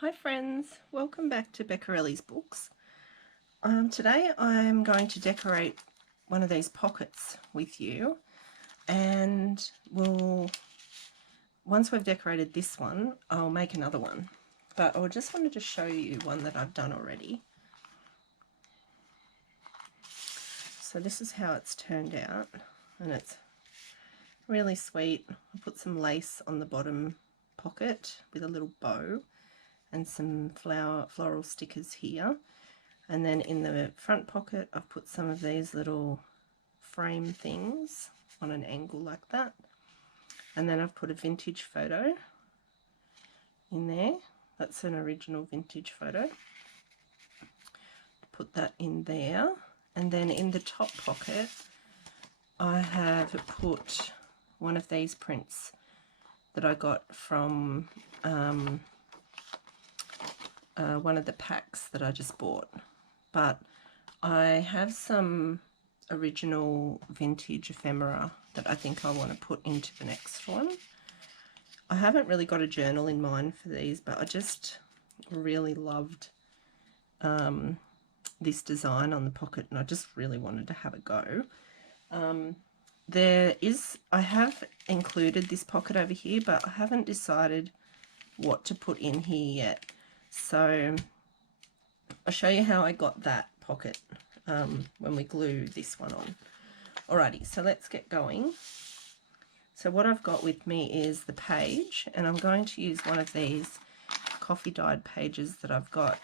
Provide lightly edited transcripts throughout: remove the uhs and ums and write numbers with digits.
Hi friends, welcome back to Beccarelli's Books. Today I'm going to decorate one of these pockets with you, and once we've decorated this one, I'll make another one. But I just wanted to show you one that I've done already. So this is how it's turned out, and it's really sweet. I put some lace on the bottom pocket with a little bow and some floral stickers here, and then in the front pocket I've put some of these little frame things on an angle like that, and then I've put a vintage photo in there. That's an original vintage photo. Put that in there, and then in the top pocket I have put one of these prints that I got from one of the packs that I just bought. But I have some original vintage ephemera that I think I want to put into the next one. I haven't really got a journal in mind for these, but I just really loved this design on the pocket, and I just really wanted to have a go. I have included this pocket over here, but I haven't decided what to put in here yet. So I'll show you how I got that pocket when we glue this one on. Alrighty, so let's get going. So what I've got with me is the page, and I'm going to use one of these coffee dyed pages that I've got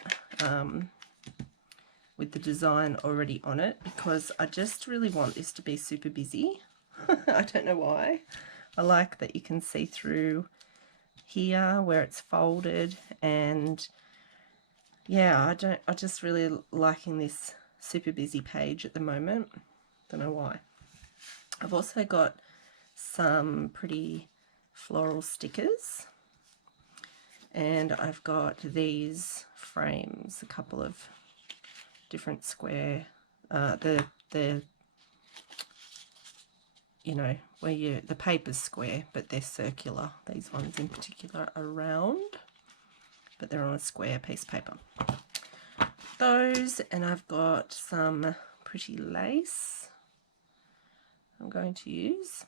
with the design already on it, because I just really want this to be super busy. I don't know why. I like that you can see through here where it's folded, and yeah, I just really liking this super busy page at the moment. Don't know why. I've also got some pretty floral stickers, and I've got these frames, a couple of different square, you know, where the paper's square but they're circular. These ones in particular are round, but they're on a square piece of paper. Those, and I've got some pretty lace I'm going to use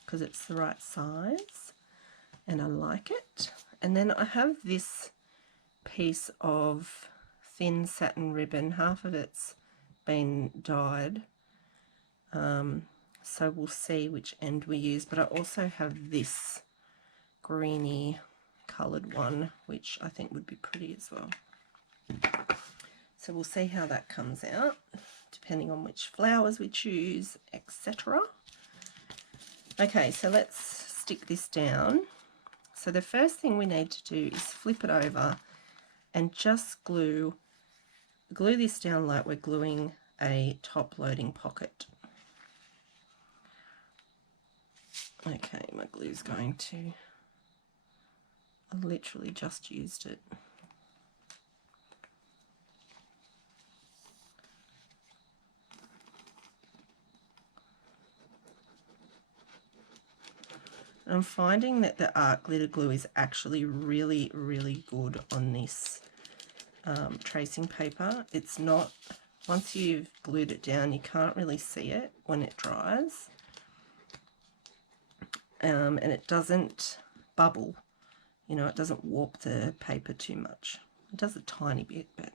because it's the right size and I like it. And then I have this piece of thin satin ribbon. Half of it's been dyed, so we'll see which end we use. But I also have this greeny coloured one, which I think would be pretty as well. So we'll see how that comes out, depending on which flowers we choose, etc. Okay, so let's stick this down. So the first thing we need to do is flip it over and just glue this down like we're gluing a top loading pocket. Okay, my glue's going to, I literally just used it. I'm finding that the art glitter glue is actually really, really good on this tracing paper. It's not, once you've glued it down, you can't really see it when it dries. And it doesn't bubble, you know, it doesn't warp the paper too much. It does a tiny bit, but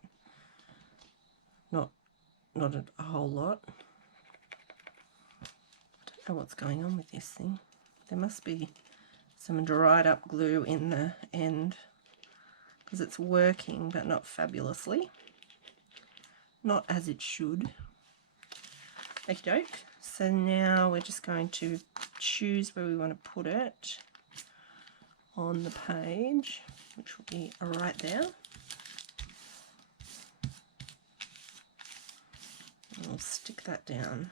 not a whole lot. I don't know what's going on with this thing. There must be some dried up glue in the end, because it's working but not fabulously. Not as it should. Okie doke. So now we're just going to choose where we want to put it on the page, which will be right there. And we'll stick that down.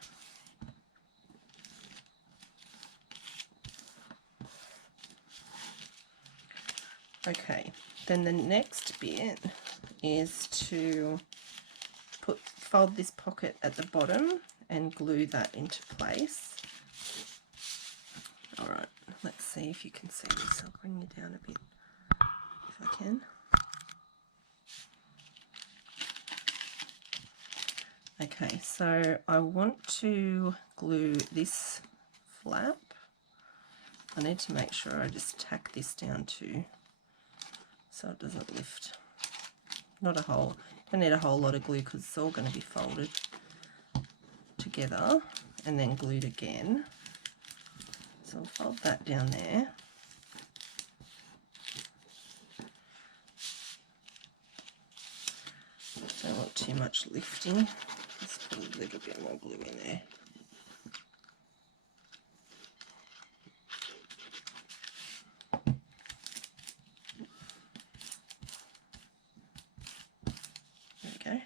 Okay, then the next bit is to fold this pocket at the bottom and glue that into place. Alright, let's see if you can see this. I'll bring you down a bit if I can. Okay, so I want to glue this flap. I need to make sure I just tack this down too so it doesn't lift. Not a whole, don't need a whole lot of glue because it's all going to be folded together and then glued again. So I'll fold that down there. Don't want too much lifting. Just put a little bit more glue in there. There we go.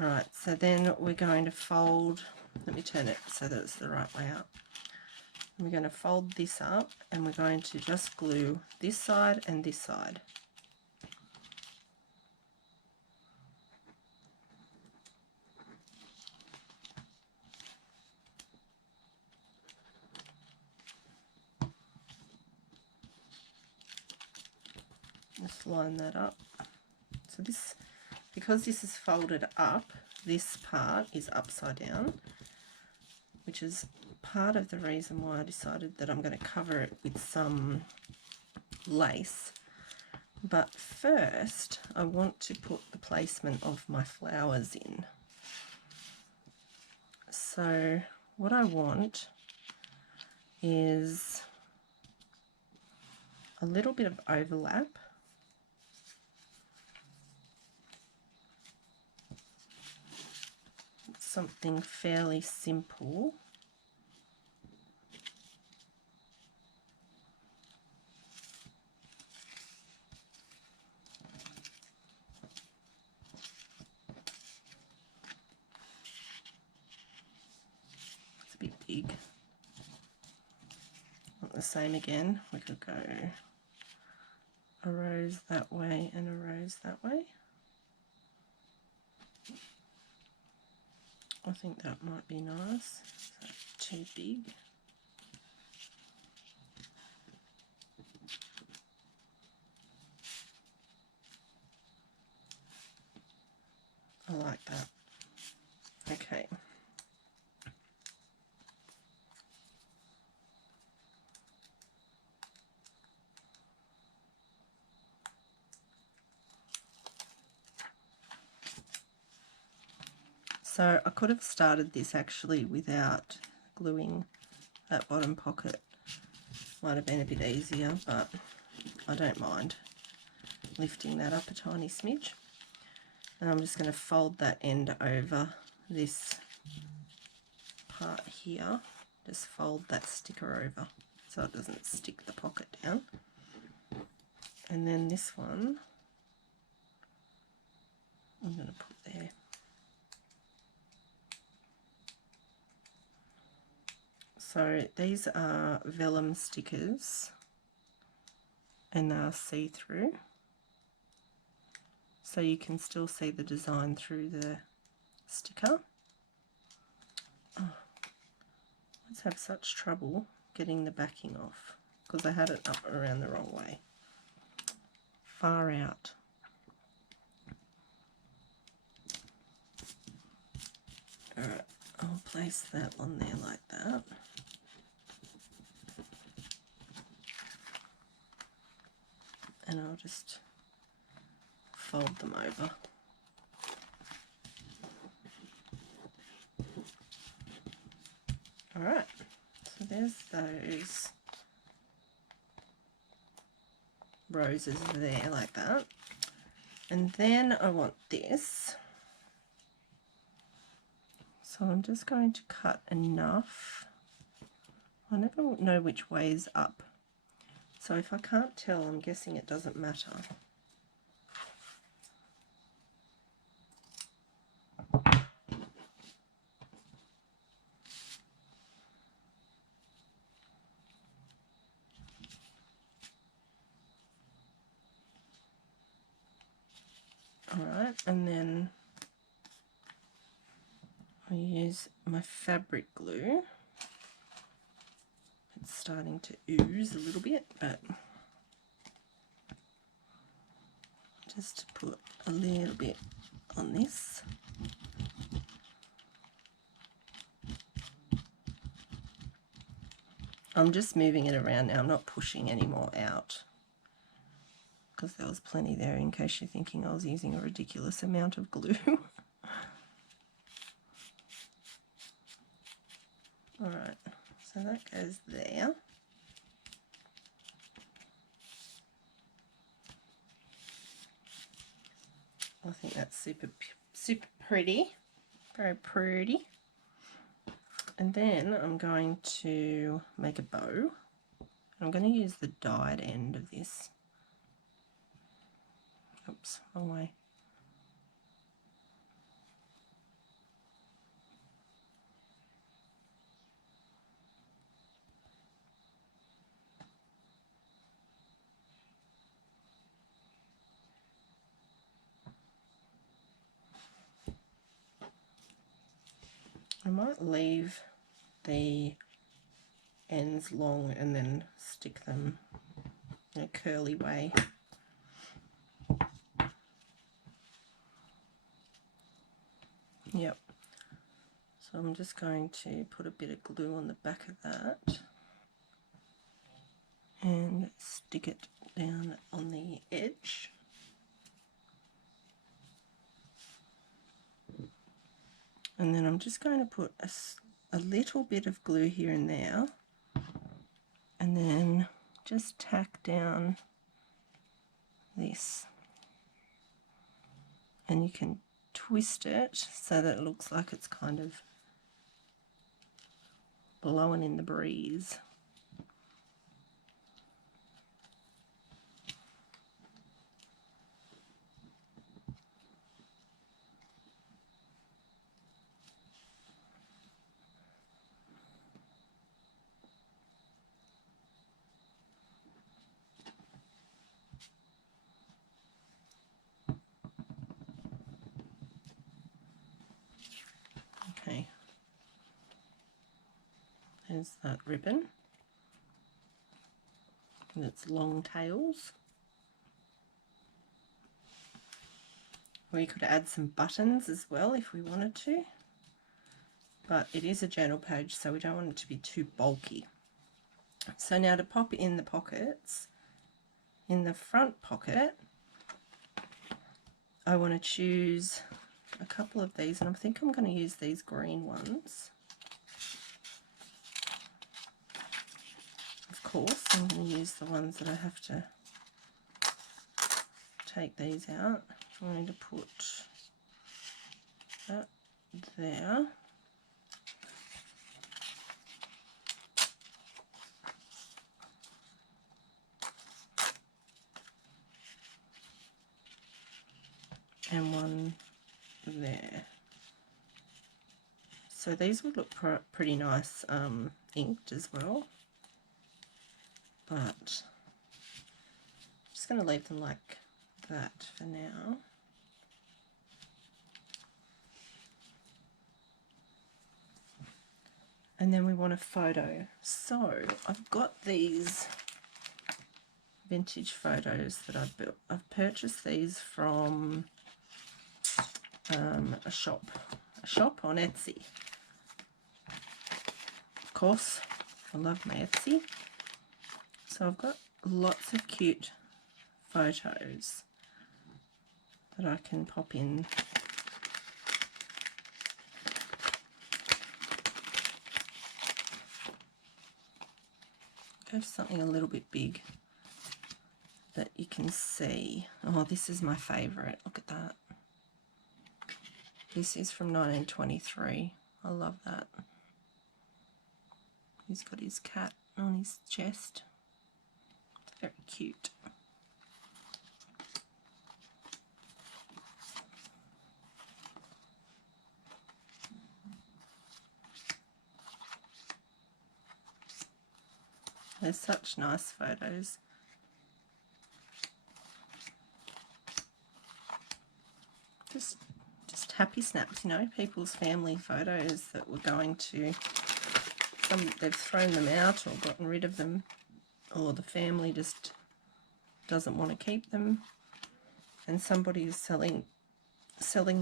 Alright, so then we're going to fold, let me turn it so that it's the right way up. We're going to fold this up and we're going to just glue this side and this side. Just line that up. So this, because this is folded up, this part is upside down, which is part of the reason why I decided that I'm going to cover it with some lace. But first I want to put the placement of my flowers in. So what I want is a little bit of overlap. Something fairly simple. It's a bit big. Not the same again. We could go a rose that way and a rose that way. I think that might be nice. Is that too big? I like that. Okay. So I could have started this actually without gluing that bottom pocket. Might have been a bit easier, but I don't mind lifting that up a tiny smidge. And I'm just going to fold that end over this part here. Just fold that sticker over so it doesn't stick the pocket down. And then this one I'm going to put there. So these are vellum stickers and they are see-through, so you can still see the design through the sticker. Oh, I just have such trouble getting the backing off because I had it up around the wrong way. Far out. Alright, I'll place that on there like that. And I'll just fold them over. Alright, so there's those roses there like that. And then I want this. So I'm just going to cut enough. I never know which way is up. So if I can't tell, I'm guessing it doesn't matter. Alright, and then I use my fabric glue. It's starting to ooze a little bit, but just put a little bit on this. I'm just moving it around now. I'm not pushing any more out because there was plenty there in case you're thinking I was using a ridiculous amount of glue. Alright, so that goes there. I think that's super pretty, very pretty. And then I'm going to make a bow. I'm going to use the dyed end of this. Oops, wrong way. I might leave the ends long and then stick them in a curly way. Yep. So I'm just going to put a bit of glue on the back of that and stick it down on the edge. And then I'm just going to put a little bit of glue here and there, and then just tack down this. And you can twist it so that it looks like it's kind of blowing in the breeze. Okay, there's that ribbon and its long tails. We could add some buttons as well if we wanted to, but it is a journal page, so we don't want it to be too bulky. So now to pop in the pockets, in the front pocket, I want to choose a couple of these, and I think I'm going to use these green ones. Of course, I'm going to use the ones that I have to take these out. I'm going to put that there. And one there. So these would look pretty nice inked as well, but I'm just going to leave them like that for now. And then we want a photo. So I've got these vintage photos that I've built. I've purchased these from a shop on Etsy. Of course, I love my Etsy. So I've got lots of cute photos that I can pop in. Go for something a little bit big that you can see. Oh, this is my favourite. Look at that. This is from 1923. I love that. He's got his cat on his chest. It's very cute. They're such nice photos. Just happy snaps, you know, people's family photos that were going to, they've thrown them out or gotten rid of them, or the family just doesn't want to keep them, and somebody is selling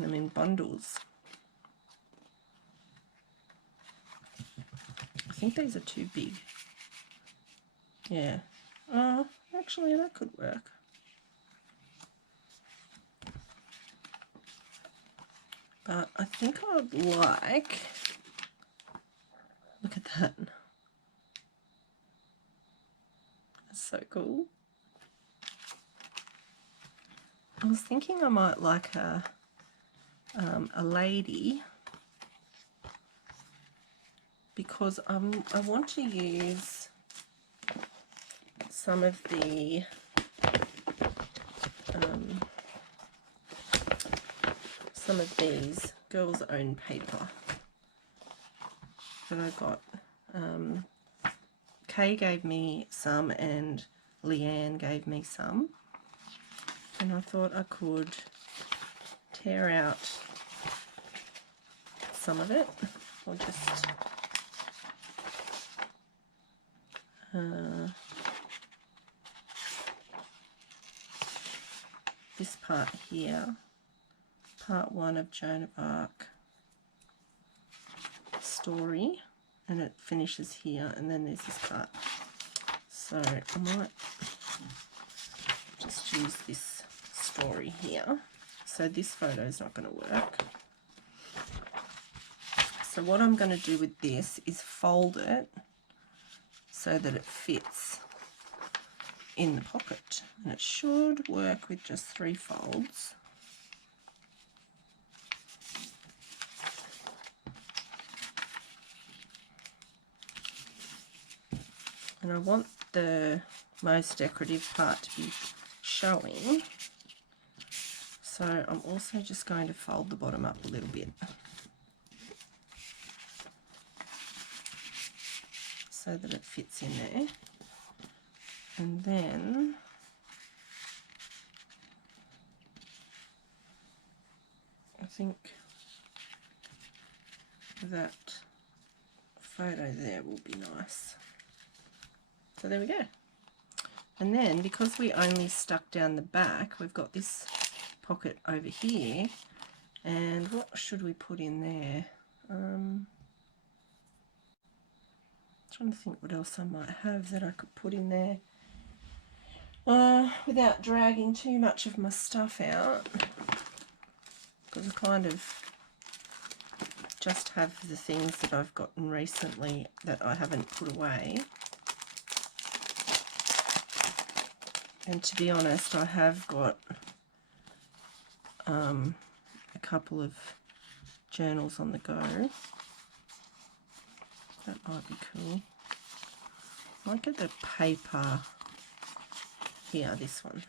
them in bundles. I think these are too big. Yeah. Oh, actually that could work. But I think I'd like, look at that. That's so cool. I was thinking I might like a lady, because I want to use some of the these girls' own paper that I got. Kay gave me some and Leanne gave me some, and I thought I could tear out some of it, or just this part here, part 1 of Joan of Arc story, and it finishes here, and then there's this part. So I might just use this story here. So this photo is not going to work. So what I'm going to do with this is fold it so that it fits in the pocket, and it should work with just 3 folds. And I want the most decorative part to be showing, so I'm also just going to fold the bottom up a little bit so that it fits in there. And then I think that photo there will be nice. So there we go. And then, because we only stuck down the back, we've got this pocket over here. And what should we put in there? Trying to think what else I might have that I could put in there without dragging too much of my stuff out, because I kind of just have the things that I've gotten recently that I haven't put away. And to be honest, I have got a couple of journals on the go. That might be cool. I might get the paper here, this one.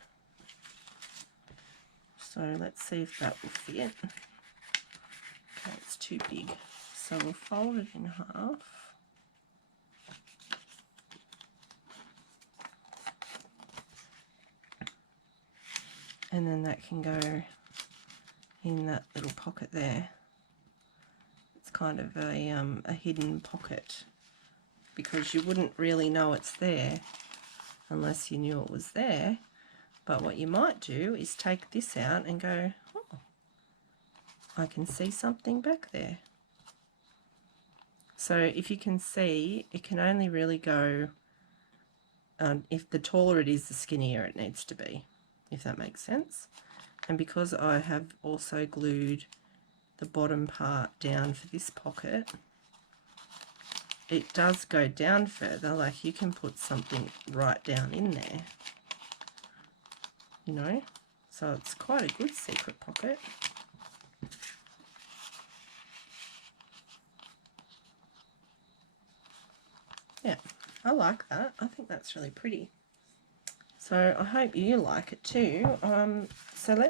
So let's see if that will fit. Okay, it's too big. So we'll fold it in half. And then that can go in that little pocket there. It's kind of a hidden pocket, because you wouldn't really know it's there unless you knew it was there. But what you might do is take this out and go, oh, I can see something back there. So if you can see, it can only really go, if the taller it is, the skinnier it needs to be, if that makes sense. And because I have also glued the bottom part down for this pocket, it does go down further. Like, you can put something right down in there, you know, so it's quite a good secret pocket. Yeah, I like that. I think that's really pretty. So I hope you like it too. So let's